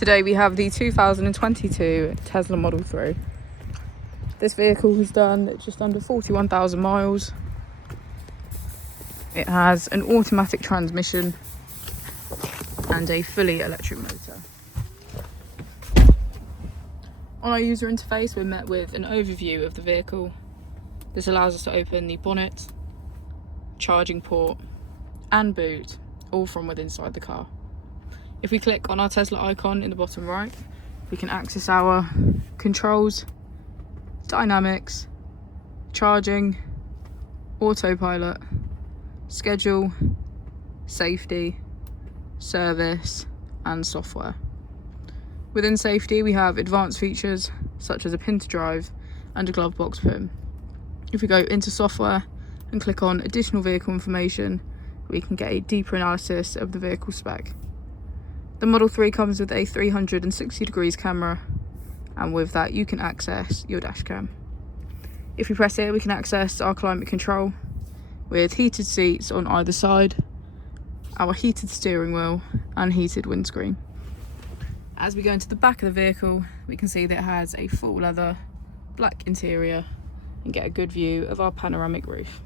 Today we have the 2022 Tesla Model 3. This vehicle has done just under 41,000 miles. It has an automatic transmission and a fully electric motor. On our user interface, we're met with an overview of the vehicle. This allows us to open the bonnet, charging port and boot, all from within inside the car. If we click on our Tesla icon in the bottom right, we can access our controls, dynamics, charging, autopilot, schedule, safety, service and software. Within safety we have advanced features such as a pin to drive and a glove box pin. If we go into software and click on additional vehicle information, we can get a deeper analysis of the vehicle spec. The Model 3 comes with a 360 degrees camera, and with that you can access your dash cam. If we press here, we can access our climate control with heated seats on either side, our heated steering wheel and heated windscreen. As we go into the back of the vehicle, we can see that it has a full leather black interior and get a good view of our panoramic roof.